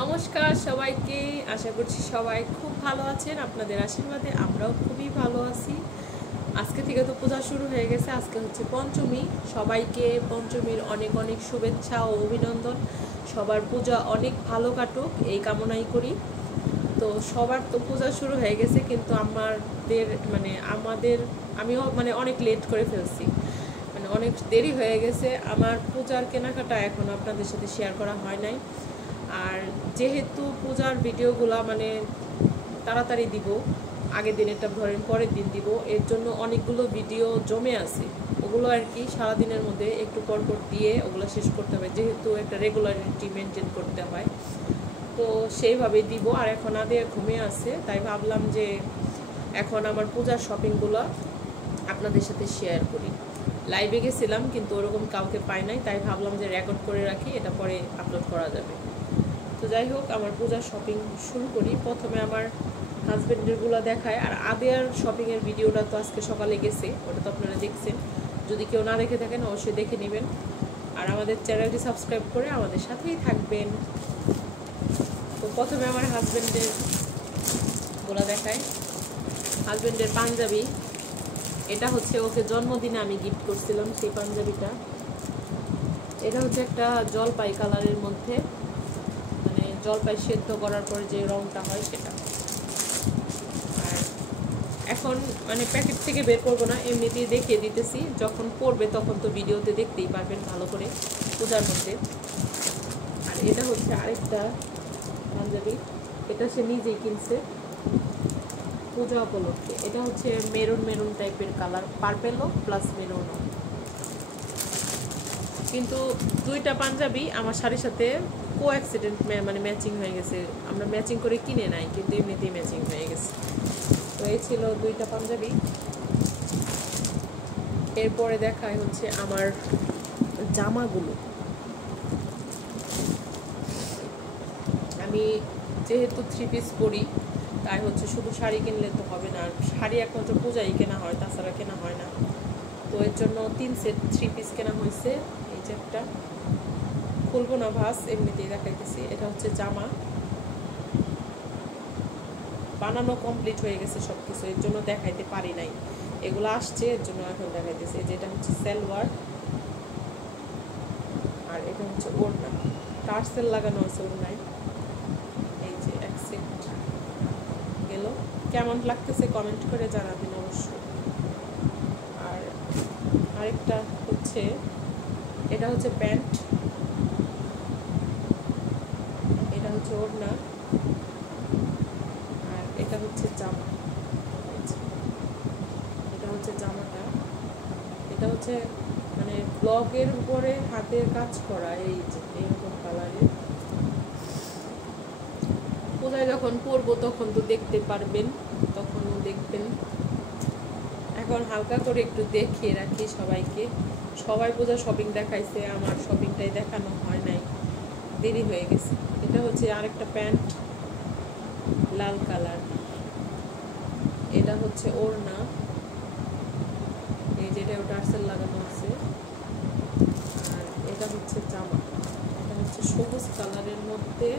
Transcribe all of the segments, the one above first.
নমস্কার সবাইকে, আশা করছি সবাই খুব ভালো আছেন। আপনাদের আশীর্বাদে আমরাও খুবই ভালো আছি। আজকে থেকে তো পূজা শুরু হয়ে গেছে। আজকে হচ্ছে পঞ্চমী। সবাইকে পঞ্চমীর অনেক অনেক শুভেচ্ছা ও অভিনন্দন। সবার পূজা অনেক ভালো কাটুক এই কামনাই করি। তো সবার তো পূজা শুরু হয়ে গেছে, কিন্তু আমিও অনেক লেট করে ফেলছি, অনেক দেরি হয়ে গেছে। আমার পূজার কেনাকাটা এখন আপনাদের সাথে শেয়ার করা হয় নাই। আর যেহেতু পূজার ভিডিওগুলা তাড়াতাড়ি দিব, আগের দিনেরটা ধরেন পরের দিন দিব, এর জন্য অনেকগুলো ভিডিও জমে আছে। ওগুলো আর কি সারাদিনের মধ্যে একটু পর দিয়ে ওগুলো শেষ করতে হবে, যেহেতু একটা রেগুলারিটি মেনটেন করতে হয়। তো সেইভাবেই দিব। আর এখন আদে ঘুমিয়ে আছে, তাই ভাবলাম যে এখন আমার পূজার শপিংগুলো আপনাদের সাথে শেয়ার করি। লাইভে গেছিলাম কিন্তু ওরকম কাউকে পাই নাই, তাই ভাবলাম যে রেকর্ড করে রাখি, এটা পরে আপলোড করা যাবে। তো যাই হোক, আমার পূজার শপিং শুরু করি। প্রথমে আমার হাজব্যান্ডেরগুলো দেখায়। আর আদেয়ার শপিংয়ের ভিডিওটা তো আজকে সকালে গেছে, ওটা তো আপনারা দেখছেন। যদি কেউ না দেখে থাকেন অবশ্যই দেখে নেবেন, আর আমাদের চ্যানেলটি সাবস্ক্রাইব করে আমাদের সাথেই থাকবেন। তো প্রথমে আমার হাজব্যান্ডের গুলো দেখায়। হাজব্যান্ডের পাঞ্জাবি, এটা হচ্ছে ওকে জন্মদিনে আমি গিফট করছিলাম সেই পাঞ্জাবিটা। এটা হচ্ছে একটা জলপাই কালারের মধ্যে, জলপাই সেদ্ধ করার পর যে রংটা হয় সেটা। আর এখন প্যাকেট থেকে বের করবো না, এমনিতেই দেখিয়ে দিতেছি। যখন পরবে তখন তো ভিডিওতে দেখতেই পারবেন ভালো করে পূজার মধ্যে। আর এটা হচ্ছে আরেকটা পাঞ্জাবি, এটা সে নিজেই কিনছে পূজা উপলক্ষে। এটা হচ্ছে মেরুন মেরুন টাইপের কালার, পার্পেলও প্লাস মেরুনও। কিন্তু দুইটা পাঞ্জাবি আমার শাড়ির সাথে কোঅ্যাক্সিডেন্ট ম্যাচিং হয়ে গেছে। আমরা ম্যাচিং করে কিনে নাই, কিন্তু এমনিতেই ম্যাচিং হয়ে গেছে। তো এই ছিল দুইটা পাঞ্জাবি। এরপরে দেখায় হচ্ছে আমার জামাগুলো। আমি যেহেতু 3 পিস পরি, তাই হচ্ছে শুধু শাড়ি কিনলে তো হবে না। শাড়ি একমাত্র পূজাই কেনা হয়, তাছাড়া কেনা হয় না। তো এর জন্য 3 সেট 3 পিস কেনা হয়েছে। এই যে একটা, খুলবো না ভাস, এমনিতেই দেখাইতেছি। এটা হচ্ছে জামা, বানানো কমপ্লিট হয়ে গেছে সব কিছু, এর জন্য দেখাইতে পারি নাই। এগুলো আসছে, এর জন্য এখন দেখাইতেছে। যেটা হচ্ছে সালোয়ার, আর এটা হচ্ছে ওড়না, টার্সেল লাগানো আছে ওড়নায়। এই যে এক সেট গেল। কেমন লাগতেছে কমেন্ট করে জানাবেন অবশ্যই। আর আরেকটা হচ্ছে, এটা হচ্ছে প্যান্ট, এটা হচ্ছে ওড়না, আর এটা হচ্ছে জামা। এটা হচ্ছে জামাটা, এটা হচ্ছে ব্লকের উপরে হাতের কাজ করা, এই যে এইরকম কালারের। পূজায় যখন পরবো তখন তো দেখতে পারবেন, তখনও দেখবেন। এখন হালকা করে একটু দেখিয়ে রাখি সবাইকে। সবাই পূজা শপিং দেখাইছে, আমার শপিংটাই দেখানো হয় নাই, দেরি হয়ে গেছে। এটা হচ্ছে আরেকটা প্যান্ট, লাল কালার। এটা হচ্ছে ওড়না, এই যেটা টার্সেল লাগানো আছে। আর এটা হচ্ছে জামা, এটা হচ্ছে সবুজ কালারের মধ্যে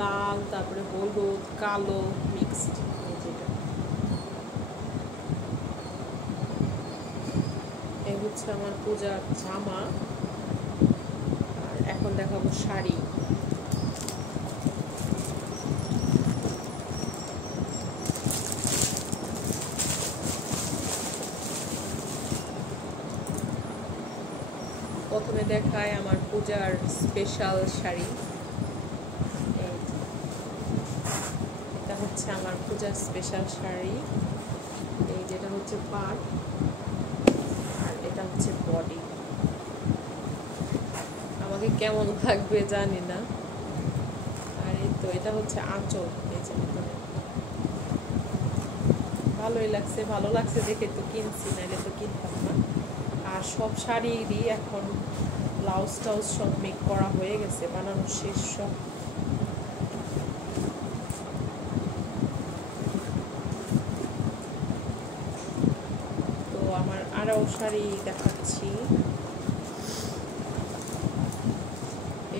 লাল, তারপরে হলুদ, কালো মিক্সড। যেটা এই হচ্ছে আমার পূজার জামা। আর এখন দেখাবো শাড়ি। প্রথমে দেখায় আমার পূজার স্পেশাল শাড়ি। এটা হচ্ছে আমার পূজার স্পেশাল শাড়ি। এই যেটা হচ্ছে পাড়, আর এটা হচ্ছে বডি। আমাকে কেমন লাগবে জানি না। আর এই তো এটা হচ্ছে আঁচল, এই যে ভালোই লাগছে, ভালো লাগছে দেখে তো কিনছি, নাইলে তো কিনতাম না। আর সব শাড়িরই এখন ব্লাউজ টাউজ সব মেক করা হয়ে গেছে, বানানো শেষ সব। তো আমার আরও শাড়ি দেখাচ্ছি।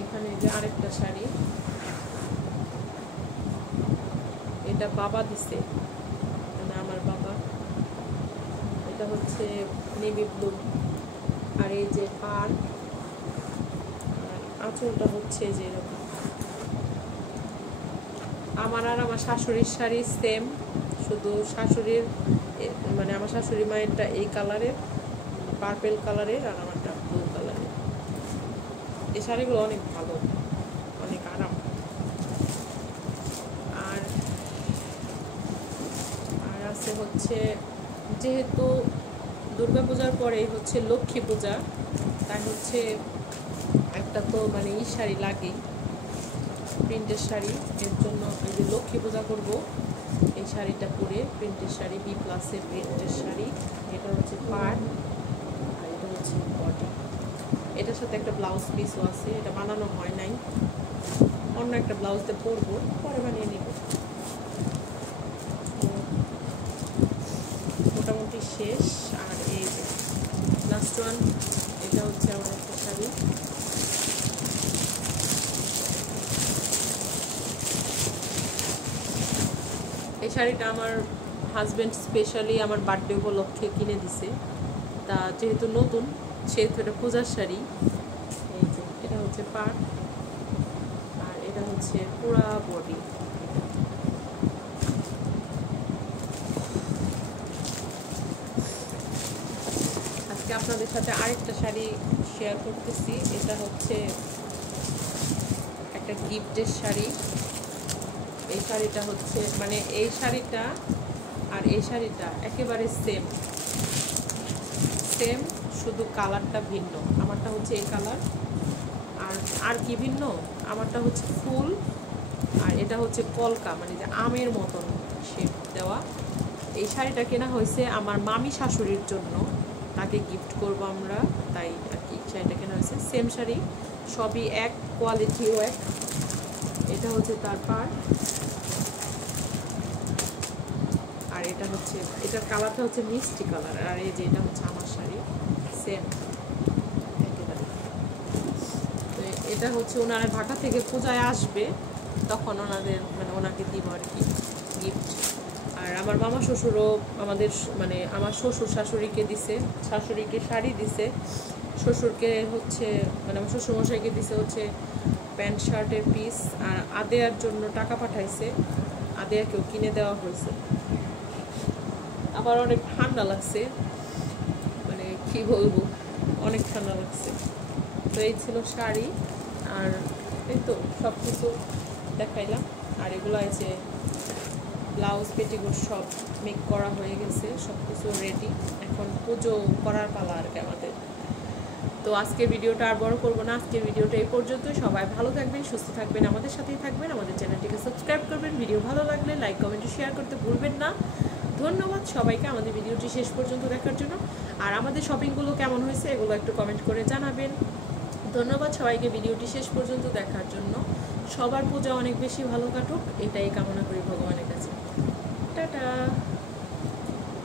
এখানে যে আরেকটা শাড়ি, এটা বাবা দিছে, মানে আমার বাবা। এটা হচ্ছে নেভি ব্লু, আর এই যে পার, আর আঁচলটা হচ্ছে যে এরকম। আমার আর আমার শাশুড়ির শাড়ি সেম, শুধু শাশুড়ির মানে আমার শাশুড়ি মায়েরটা এই কালারের, পার্পেল কালারের, আর আমারটা ব্লু কালারের। এই শাড়িগুলো অনেক ভালো, অনেক আরাম। আর আর আছে হচ্ছে, যেহেতু দুর্গাপূজার পরে হচ্ছে লক্ষ্মী পূজা, তাই হচ্ছে একটা তো মানে এই শাড়ি লাগেই, প্রিন্টের শাড়ি। এর জন্য এই যে লক্ষ্মী পূজা করব, এই শাড়িটা পরে, প্রিন্টের শাড়ি, বি প্লাসের প্রিন্টের শাড়ি। এটা হচ্ছে পাড়, আর এটা হচ্ছে বডি। এটার সাথে একটা ব্লাউজ পিসও আছে, এটা বানানো হয় নাই, অন্য একটা ব্লাউজ দিয়ে পরবো, পরে বানিয়ে নিব। মোটামুটি শেষ। আর এই যে লাস্ট ওয়ান, এটা হচ্ছে আমার একটা শাড়ি। এই শাড়িটা আমার হাজব্যান্ড স্পেশালি আমার বার্থডে উপলক্ষে কিনে দিছে, তা যেহেতু নতুন সেহেতু এটা পূজার শাড়ি। এই যে এটা হচ্ছে পাড়, আর এটা হচ্ছে পুরা বডি। আজকে আপনাদের সাথে আরেকটা শাড়ি শেয়ার করতেছি। এটা হচ্ছে একটা গিফটের শাড়ি। এই শাড়িটা হচ্ছে মানে এই শাড়িটা আর এই শাড়িটা একেবারে সেম সেম, শুধু কালারটা ভিন্ন। আমারটা হচ্ছে এই কালার, আর আর কি ভিন্ন, আমারটা হচ্ছে ফুল, আর এটা হচ্ছে কলকা, মানে যে আমের মতন শেপ দেওয়া। এই শাড়িটা কেনা হয়েছে আমার মামি শাশুড়ির জন্য, তাকে গিফট করব আমরা, তাই আর কি শাড়িটা কেনা হয়েছে। সেম শাড়ি, সবই এক, কোয়ালিটিও এক। এটা হচ্ছে তার পাড়, আর এটা হচ্ছে, এটার কালারটা হচ্ছে মিষ্টি কালার। আর এই যে এটা হচ্ছে আমার শাড়ি, সেম একেবারে। তো এটা হচ্ছে ওনারা ঢাকা থেকে পূজায় আসবে, তখন ওনাদের মানে ওনাকে দিব আর কি গিফট। আর আমার মামা শ্বশুরও আমাদের মানে আমার শ্বশুর শাশুড়িকে দিছে, শাশুড়িকে শাড়ি দিছে, শ্বশুরকে হচ্ছে মানে আমার শ্বশুরমশাইকে দিছে হচ্ছে প্যান্ট শার্টের পিস, আর আদেয়ার জন্য টাকা পাঠাইছে, আদেয়াকেও কিনে দেওয়া হয়েছে। আবার অনেক ঠান্ডা লাগছে, মানে কি বলবো, অনেক ঠান্ডা লাগছে। তো এই ছিল শাড়ি, আর এই তো সব কিছু দেখাইলাম। আর এগুলো আছে ব্লাউজ, পেটিকোট সব মেক করা হয়ে গেছে, সব কিছু রেডি। এখন পুজো করার পালা আর কি আমাদের। তো আজকের ভিডিওটা আর বড় করবো না, আজকের ভিডিওটা এই পর্যন্ত। সবাই ভালো থাকবেন, সুস্থ থাকবেন, আমাদের সাথেই থাকবেন, আমাদের চ্যানেলটিকে সাবস্ক্রাইব করবেন, ভিডিও ভালো লাগলে লাইক কমেন্ট শেয়ার করতে ভুলবেন না। ধন্যবাদ সবাইকে আমাদের ভিডিওটি শেষ পর্যন্ত দেখার জন্য। আর আমাদের শপিংগুলো কেমন হয়েছে এগুলো একটু কমেন্ট করে জানাবেন। ধন্যবাদ সবাইকে ভিডিওটি শেষ পর্যন্ত দেখার জন্য। সবার পূজা অনেক বেশি ভালো কাটুক, এটাই কামনা করি ভগবানের কাছে। টাটা।